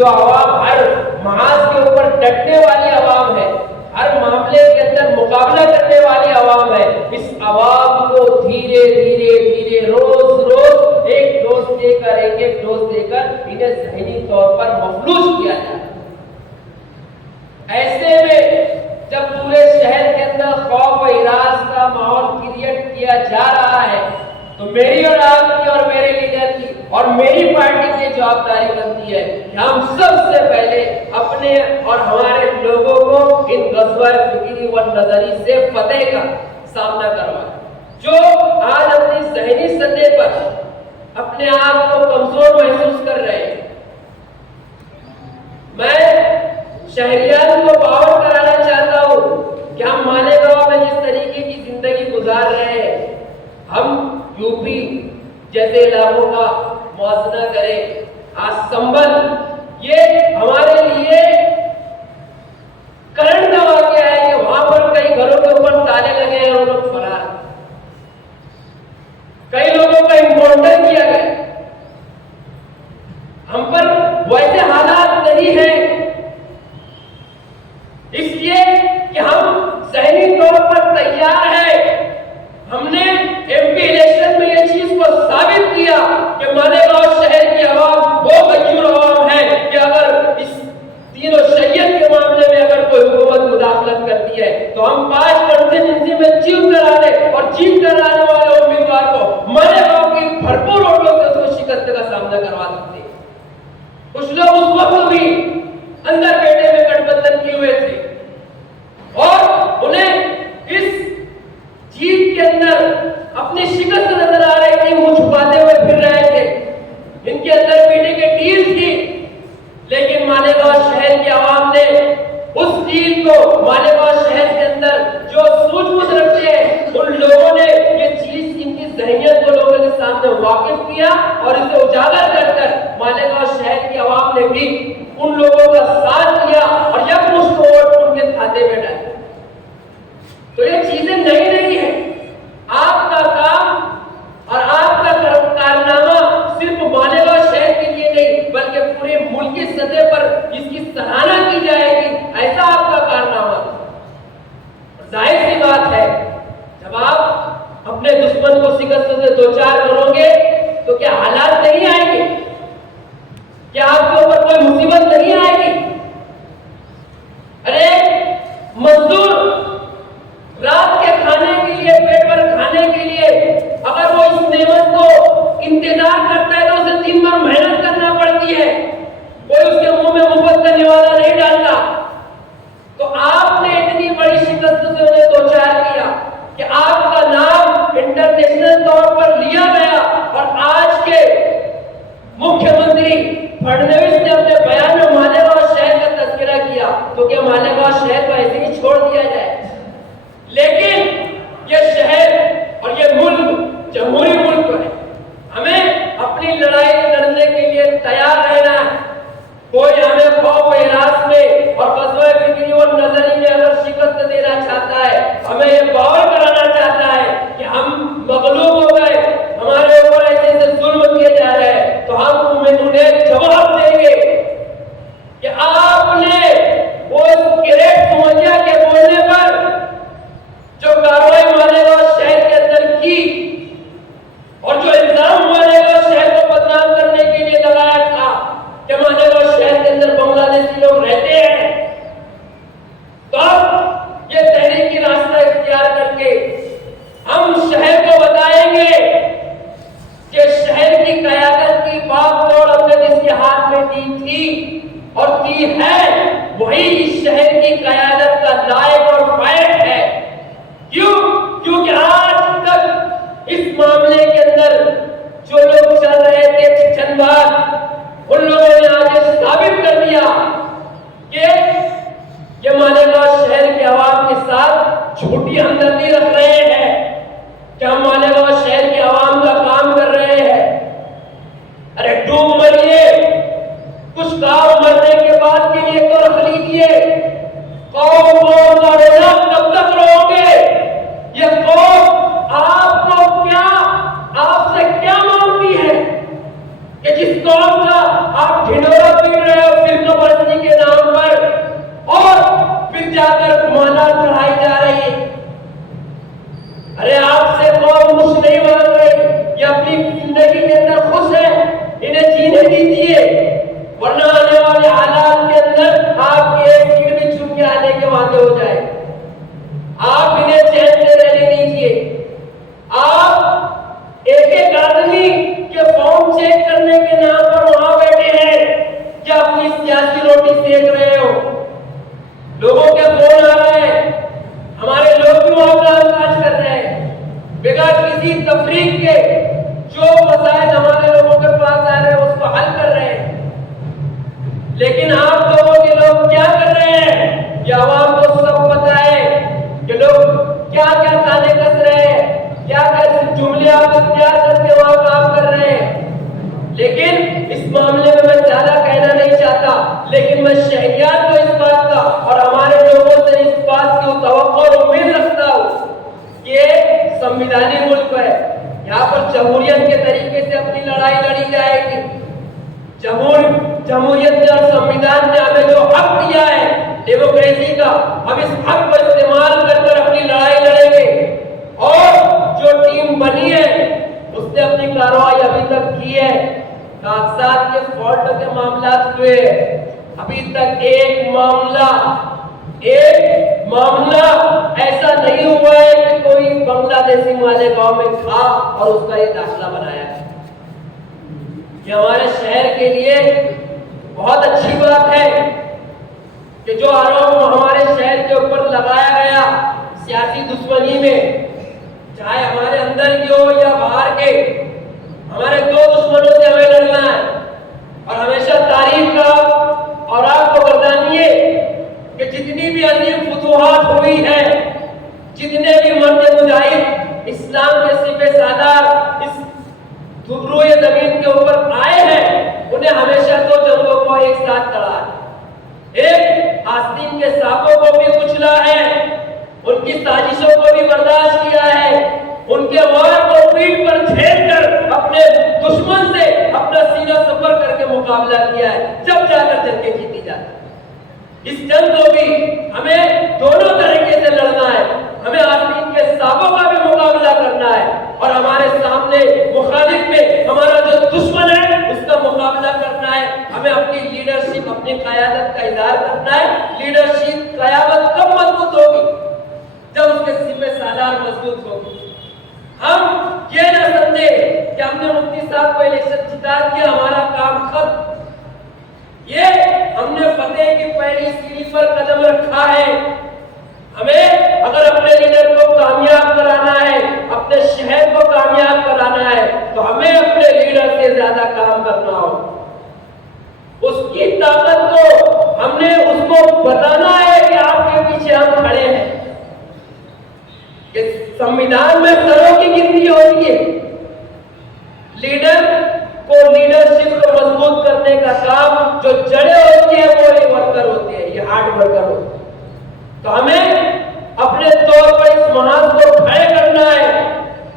جو عوام ہر محاذ کے اوپر ڈٹنے والی عوام ہے، ہر معاملے کے اندر مقابلہ کرنے والی عوام ہے، اس عوام کو دھیرے دھیرے دھیرے روز روز ایک ڈوز دے کر انہیں ذہنی طور پر مفلوج کیا جائے۔ ایسے میں جب پورے شہر کے اندر خوف و ہراس کا ماحول کریٹ کیا جا رہا ہے تو میری اور آپ کی اور میرے لیڈر کی اور میری پارٹی کی جوابداری بنتی ہے کہ ہم سب سے پہلے اپنے اور ہمارے لوگوں کو ان غزوہ فکری و نظری سے فتح کا سامنا کروائیں، جو آج اپنی ذہنی سطح پر اپنے آپ کو کمزور محسوس کر رہے ہیں۔ میں شہریان کو باور کرانا چاہتا ہوں کہ ہم مالیگاؤں میں جس طریقے کی زندگی گزار رہے ہیں، ہم یو پی جیسے علاقوں کا موازنہ کریں، آج سنبل یہ ہمارے لیے کرنٹ کا واقعہ ہے کہ وہاں پر کئی گھروں کے اوپر تالے لگے ہیں اور لوگ فرار، کئی لوگوں کا انکاؤنٹر کیا گیا۔ ہم پر ویسے حالات نہیں ہیں اس لیے کہ ہم ذہنی طور پر تیار ہیں۔ ہم نے ایم پی الیکشن میں یہ چیز کو ثابت کیا کہ مالیگاؤں شہر کی عوام وہ غیور عوام ہے کہ اگر اس دین و شریعت کے معاملے میں اگر کوئی حکومت مداخلت کرتی ہے تو ہم 5 کنسٹیچوئنسی میں جیت کر آنے اور جیت کر آنے والے امیدوار کو مالیگاؤں کی بھرپور ووٹوں سے اس کو شکست کا سامنا کروا سکتے ہیں۔ کچھ لوگ اس وقت بھی اندر بیٹھے میں گٹھ بندھن کیے ہوئے تھے اور انہیں اس جیت کے اندر اپنی شکست نظر آ رہی تھی، منہ چھپاتے ہوئے پھر رہے تھے، ان کے اندر پیٹے کی ڈیل تھی، لیکن مالیگاؤں شہر کی عوام نے اس ڈیل کو مالیگاؤں شہر کے اندر جو سوجھ بوجھ رکھتے ہیں ان لوگوں نے یہ چیز ان کی ذہنیت کو لوگوں کے سامنے واقف کیا اور اسے اجاگر کر کر مالیگاؤں شہر کی عوام نے بھی ان لوگوں کا ساتھ دیا اور یکمشت ووٹ ان کے کھاتے میں ڈالے۔ تو یہ چیزیں نئی نہیں ہیں۔ آپ کا کام اور آپ کا کارنامہ صرف مالیگاؤں شہر کے لیے نہیں بلکہ پورے ملکی سطح پر اس کی سراہنا کی جائے گی، ایسا آپ کا کارنامہ۔ ظاہر سی بات ہے جب آپ اپنے دشمن کو شکست سے دوچار کرو گے تو کیا حالات نہیں آئیں گے؟ کیا آپ کے اوپر کوئی مصیبت نہیں آئے گی؟ ارے مزدور رات کے کھانے کے لیے، پیٹ پر کھانے کے لیے اگر وہ اس نعمت کو انتظار کرتا ہے تو اسے 3 بار محنت کرنا پڑتی ہے، کوئی اس کے منہ میں مفت کا نوالا نہیں ڈالتا۔ تو آپ نے اتنی بڑی شکست سے انہیں دوچار کیا کہ آپ کا نام انٹرنیشنل طور پر لیا گیا اور آج کے مکھیہ منتری فڈنویس نے اپنے بیان میں مالیگاؤں شہر کا تذکرہ کیا، تو کیا مالیگاؤں شہر کو ایسے ہی چھوڑ دیا جائے؟ لیکن یہ شہر اور یہ ملک جمہوری ملک ہے، ہمیں اپنی لڑائی لڑنے کے لیے تیار رہنا ہے۔ کوئی ہمیں خوف و ہراس میں اور غزوہ فکری اور نظری میں اگر شکست دینا چاہتا ہے، ہمیں یہ باور کرانا چاہتا ہے کہ ہم مغلوب ہو گئے، ہمارے اوپر ایسے ایسے ظلم کیے جا رہے ہیں، تو ہم انہیں جواب دیں گے کہ آپ نے وہ گریٹ سمجھا کے بولنے پر جو کاروائی مالیگاؤں شہر کے اندر کی اور جو الزام مالیگاؤں شہر کو بدنام کرنے کے لیے لگایا تھا کہ مالیگاؤں شہر کے اندر بنگلہ دیشی لوگ رہتے ہیں، تو اب یہ تحریکی راستہ اختیار کر کے ہم شہر کو بتائیں گے کہ شہر کی قیادت کی باغ دوڑ ہم نے جس کے ہاتھ میں دی تھی اور دی ہے، وہی اس شہر کی قیادت کا لائق اور فائق ہے۔ کیوں؟ کیونکہ آج تک اس معاملے کے اندر جو لوگ چل رہے تھے چند بار، ان لوگوں نے آج ثابت کر دیا کہ یہ مالیگاؤں شہر کے عوام کے ساتھ جھوٹی ہمدردی رکھ رہے ہیں کہ ہم مالیگاؤں شہر کے عوام کا کام کر رہے ہیں۔ ارے ڈوب مریے، کچھ کام مرنے کے بعد کے لیے تو رکھ لیجیے۔ قوم کا روزہ کب تک رہو گے؟ یہ قوم آپ کو کیا، آپ سے کیا مانگتی ہے کہ جس قوم کا آپ ڈھنڈورا پیٹ رہے ہو، پھر ارے آپ سے قوم خوش نہیں مان رہی، یہ اپنی زندگی کے اندر خوش ہے، انہیں جینے دیجیے، ورنہ آنے والے حالات کے اندر آپ کی ایک سیٹ بھی چھپ کے آنے کے وعدے ہو جائے۔ آپ انہیں چین سے رہنے دیجیے۔ آپ ایک ایک آدمی کے فارم چیک کرنے کے نام پر وہاں بیٹھے ہیں کیا اپنی سیاسی روٹی سیک رہے ہو؟ لوگوں کے فون آ رہے ہیں، ہمارے لوگ بھی وہاں کام کاج کر رہے ہیں، بغیر کسی تفریق کے جو مسائل ہمارے لوگوں کے پاس آ رہے ہیں اس کو حل کر رہے ہیں۔ لیکن آپ لوگوں کے لوگ کیا کر رہے ہیں یہ عوام کو سب پتہ ہے کہ لوگ کیا کیا تانے کس رہے ہیں، کیا کیا جملے آپ اختیار کر کے وہاں کام کر رہے ہیں۔ لیکن اس معاملے میں زیادہ کہنا نہیں چاہتا، لیکن میں شہریات کو اس بات کا اور ہمارے لوگوں سے اس بات کی توقع اور امید رکھتا ہوں کہ سمویدھانی ملک ہے، یہاں پر جمہوریت کے طریقے سے اپنی لڑائی لڑی جائے گی۔ جمہوریت نے اور سمویدھان نے ہمیں جو حق دیا ہے ڈیموکریسی کا، ہم اس حق کو استعمال کر کر اپنی لڑائی لڑیں گے۔ اور جو ٹیم بنی ہے اس نے اپنی کارروائی ابھی تک کی ہے، کاغذات کے فالٹ کے معاملات ہوئے، ابھی تک ایک معاملہ ایسا نہیں ہوا ہے کہ کوئی بنگلہ دیشی مالیگاؤں میں تھا اور اس کا یہ داخلہ بنایا ہے۔ یہ ہمارے شہر کے لیے بہت اچھی بات ہے کہ جو آروپ ہمارے شہر کے اوپر لگایا گیا سیاسی دشمنی میں، چاہے ہمارے اندر کے ہو یا باہر کے، ہمارے دو دشمنوں سے ہمیں لڑنا ہے اور ہمیشہ تاریخ کا اور آپ کو بتائیے کہ جتنی بھی عظیم فتوحات ہوئی ہیں، جتنے بھی مرد مجاہد اسلام کے سپہ سالار اس روئے زمین کے اوپر آئے ہیں، انہیں ہمیشہ دو جنگوں کو ایک ساتھ لڑا ہے۔ ایک آستین کے سانپوں کو بھی کچلا ہے، ان کی سازشوں کو بھی برداشت کیا ہے، ان کے وار کو پیٹ پر جھیل کر اپنے دشمن سے اپنا سینہ سپر کر کے مقابلہ کیا ہے، جب جا کر جنگیں جیتی جاتی۔ اس جنگ کو بھی ہمیں دونوں طریقے سے لڑنا ہے، ہمیں آستین کے سانپوں کا بھی مقابلہ کرنا ہے اور ہمارے سامنے مخالف میں ہمارا جو دشمن ہے اس کا مقابلہ کرنا ہے۔ ہمیں اپنی لیڈرشپ، اپنی قیادت کا اظہار کرنا ہے۔ لیڈرشپ قیادت کب مضبوط ہوگی؟ جب اس کے سپہ سالار مضبوط ہوگی۔ ہم یہ نہ سمجھے کہ ہم نے مفتی صاحب کو الیکشن جتا دیا، ہمارا کام ختم۔ یہ ہم نے فتح کی پہلی سیڑھی پر قدم رکھا ہے۔ ہمیں اگر اپنے لیڈر کو کامیاب کرانا ہے، اپنے شہر کو کامیاب کرانا ہے، تو ہمیں اپنے لیڈر سے زیادہ کام کرنا ہوگا۔ اس کی طاقت کو ہم نے اس کو بتانا ہے کہ آپ کے پیچھے ہم کھڑے ہیں۔ کہ سمویدھان میں سروں کی گنتی ہوتی ہے، لیڈر کو لیڈرشپ کو مضبوط کرنے کا کام جو جڑیں ہوتی ہیں وہ یہ ورکر ہوتے ہیں، یہ ہارڈ ورکر ہوتے ہیں۔ تو ہمیں اپنے طور پر اس محاذ کو کھڑے کرنا ہے۔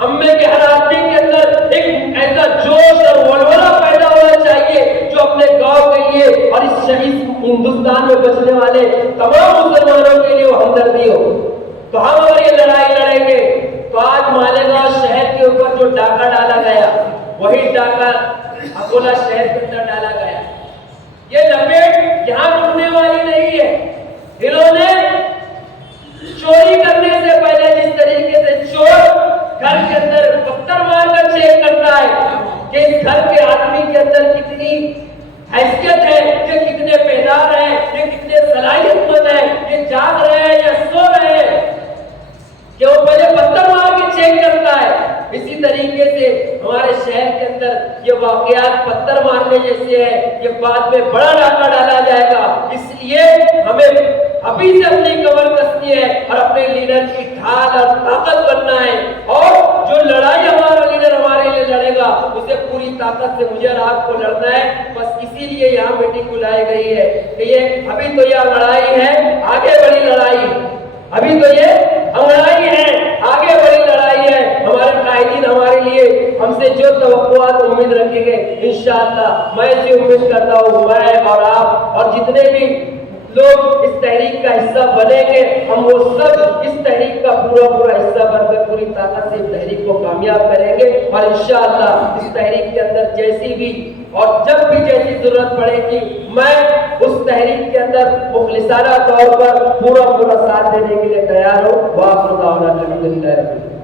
ہم میں کے ہر آدمی کے اندر ایک ایسا جوش اور ولولہ پیدا ہونا چاہیے جو اپنے گاؤں کے لیے اور اس شہید ہندوستان میں بچنے والے تمام مسلمانوں کے لیے وہ ہمدردی ہو۔ تو ہم اگر یہ لڑائی لڑیں گے تو آج مالیگاؤں شہر کے اوپر جو ڈاکہ ڈالا گیا وہی ڈاکہ اکولا شہر کے اندر ڈالا گیا۔ یہ لپیٹ یہاں رکنے والی نہیں ہے۔ انہوں نے چوری کرنے سے پہلے جس طریقے سے چور گھر کے اندر پتھر مار کر چیک کرتا ہے کہ اس گھر کے آدمی کے اندر کتنی حیثیت ہے، یہ کتنے بیدار ہیں، یہ کتنے صلاحیت مند ہیں، یہ جاگ رہے ہیں یا سو رہے ہیں، کہ وہ پہلے پتھر مار کے چیک کرتا ہے۔ اسی طریقے سے ہمارے شہر کے اندر یہ واقعات پتھر مارنے جیسے ہیں، یہ بعد میں بڑا ڈاکہ ڈالا جائے گا۔ اس لیے ہمیں ابھی سے اپنی کمر کسنی ہے اور اپنے لیڈر کی ڈھال اور طاقت بننا ہے، اور جو لڑائی ہمارا لیڈر ہمارے لیے لڑے گا اسے پوری طاقت سے مجھے اور آپ کو لڑنا ہے۔ بس اسی لیے یہاں میٹنگ بلائی گئی ہے کہ یہ ابھی تو یہ لڑائی ہے، آگے بڑی لڑائی، ابھی تو یہ لڑائی ہے، آگے بڑی لڑائی ہے۔ ہمارے قائدین ہمارے لیے ہم سے جو توقعات امید رکھیں گے انشاءاللہ میں یہ امید کرتا ہوں میں اور آپ اور جتنے بھی لوگ اس تحریک کا حصہ بنیں گے، ہم وہ سب اس تحریک کا پورا حصہ بن کر پوری طاقت سے اس تحریک کو کامیاب کریں گے، اور انشاءاللہ اس تحریک کے اندر جیسی بھی اور جب بھی جیسی ضرورت پڑے گی میں اس تحریک کے اندر مخلصانہ طور پر پورا ساتھ دینے کے لیے تیار ہوں۔ وآخر دعوانا الحمدللہ رب العالمین۔